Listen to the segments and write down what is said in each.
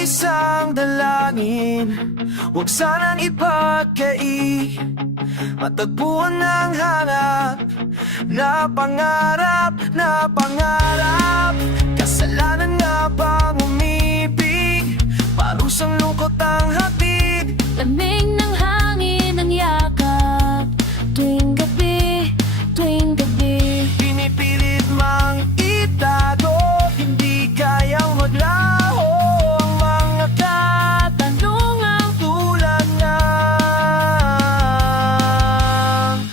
isang dalangin, huwag sanang ipagkai. Matagpuan ng hanap na pangarap, na pangarap. Kasalanan nga bang umibig? Parusang lungkot ang hatid. Lamig ng hangin ang yakap tuwing gabi, tuwing gabi. Pinipilit mang itago, hindi kayang maglaho ang mga katanungang tulad ng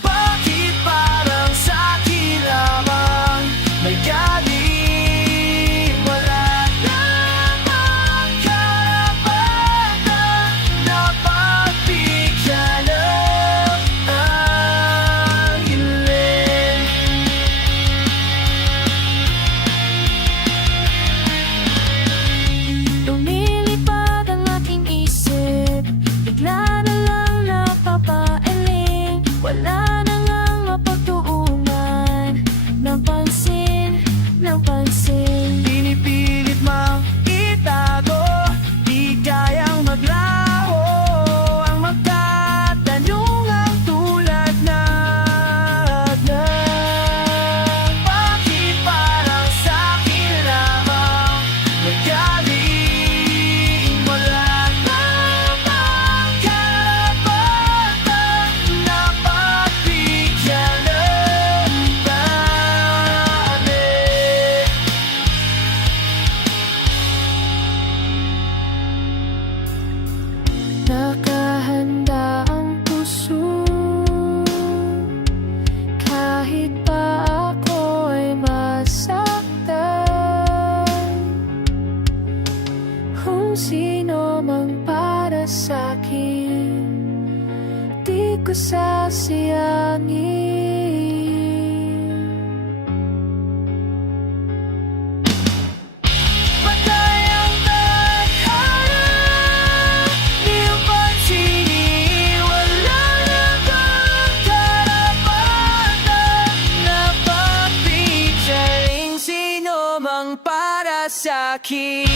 bakit parang sa'kin lamang may galing? Wala namang karapatan na pagbigyan ng anghel. Lumilipad ang aking isip, bigla na lang napapailing. Wala na ngang mapagtuunan ng pansin, ng pansin. Pinipilit mang itago, di kayang maglaho ang magtatanungang tulad ng bakit parang sa'kin lamang nagaling? Wala namang karapatan na pagbigyan ng dami. Nakahanda ang puso kahit pa ako'y masaktan. Kung sino mang para sa'kin, di ko sasayangin. Patay ang tadhana, di pansin, wala namang karapatan na pagbigyan sino mang para sa'kin.